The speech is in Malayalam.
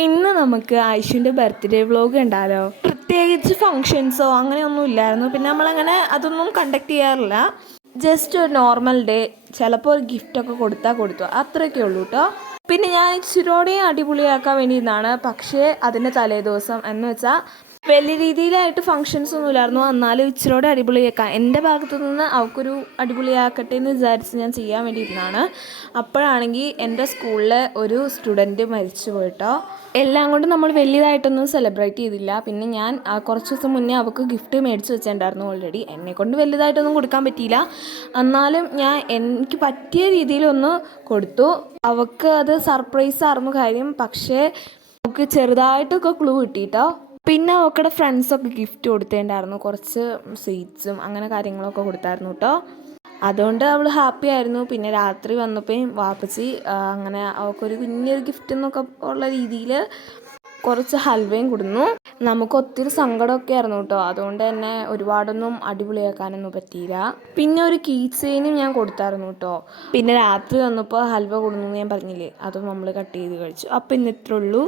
ഇന്ന് നമുക്ക് ഐഷുവിൻ്റെ ബർത്ത്ഡേ വ്ലോഗ് ഉണ്ടാലോ. പ്രത്യേകിച്ച് ഫങ്ഷൻസോ അങ്ങനെയൊന്നും ഇല്ലായിരുന്നു. പിന്നെ നമ്മളങ്ങനെ അതൊന്നും കണ്ടക്ട് ചെയ്യാറില്ല. ജസ്റ്റ് ഒരു നോർമൽ ഡേ. ചിലപ്പോൾ ഒരു ഗിഫ്റ്റൊക്കെ കൊടുത്തു അത്രയൊക്കെ ഉള്ളൂ കേട്ടോ. പിന്നെ ഞാൻ ഇച്ചിരിയോടെയും അടിപൊളിയാക്കാൻ വേണ്ടിയിരുന്നാണ്. പക്ഷേ അതിൻ്റെ തലേ ദിവസം എന്ന് വെച്ചാൽ വലിയ രീതിയിലായിട്ട് ഫങ്ഷൻസ് ഒന്നും ഇല്ലായിരുന്നു. എന്നാലും ഇച്ചിരിയോടെ അടിപൊളിയാക്കാം, എൻ്റെ ഭാഗത്തു നിന്ന് അവൾക്കൊരു അടിപൊളിയാക്കട്ടെ എന്ന് വിചാരിച്ച് ഞാൻ ചെയ്യാൻ വേണ്ടിയിരുന്നതാണ്. അപ്പോഴാണെങ്കിൽ എൻ്റെ സ്കൂളിലെ ഒരു സ്റ്റുഡൻറ്റ് മരിച്ചു പോയിട്ടോ. എല്ലാം കൊണ്ട് നമ്മൾ വലിയതായിട്ടൊന്നും സെലിബ്രേറ്റ് ചെയ്തില്ല. പിന്നെ ഞാൻ കുറച്ച് ദിവസം മുന്നേ അവൾക്ക് ഗിഫ്റ്റ് മേടിച്ച് വെച്ചിട്ടുണ്ടായിരുന്നു ഓൾറെഡി. എന്നെക്കൊണ്ട് വലുതായിട്ടൊന്നും കൊടുക്കാൻ പറ്റിയില്ല. എന്നാലും ഞാൻ എനിക്ക് പറ്റിയ രീതിയിലൊന്ന് കൊടുത്തു. അവൾക്ക് അത് സർപ്രൈസ് ആയിരുന്നു കാര്യം. പക്ഷേ അവൾക്ക് ചെറുതായിട്ടൊക്കെ ക്ലൂ കിട്ടിയിട്ടോ. പിന്നെ അവക്കടെ ഫ്രണ്ട്സൊക്കെ ഗിഫ്റ്റ് കൊടുത്തിട്ടുണ്ടായിരുന്നു. കുറച്ച് സ്വീറ്റ്സും അങ്ങനെ കാര്യങ്ങളൊക്കെ കൊടുത്തായിരുന്നു കേട്ടോ. അതുകൊണ്ട് അവൾ ഹാപ്പി ആയിരുന്നു. പിന്നെ രാത്രി വന്നപ്പോൾ വാപ്പച്ചി അങ്ങനെ അവൾക്കൊരു കുഞ്ഞൊരു ഗിഫ്റ്റ് എന്നൊക്കെ ഉള്ള രീതിയിൽ കുറച്ച് ഹൽവയും കൊടുന്നു. നമുക്ക് ഒത്തിരി സങ്കടമൊക്കെ ആയിരുന്നു കേട്ടോ. അതുകൊണ്ട് തന്നെ ഒരുപാടൊന്നും അടിപൊളിയാക്കാനൊന്നും പറ്റിയില്ല. പിന്നെ ഒരു കീ ചെയിനും ഞാൻ കൊടുത്തായിരുന്നു കേട്ടോ. പിന്നെ രാത്രി വന്നപ്പോൾ ഹൽവ കൊടുന്നു ഞാൻ പറഞ്ഞില്ലേ, അതും നമ്മൾ കട്ട് ചെയ്ത് കഴിച്ചു. അപ്പോൾ ഇന്ന് ഇത്രേ ഉള്ളൂ.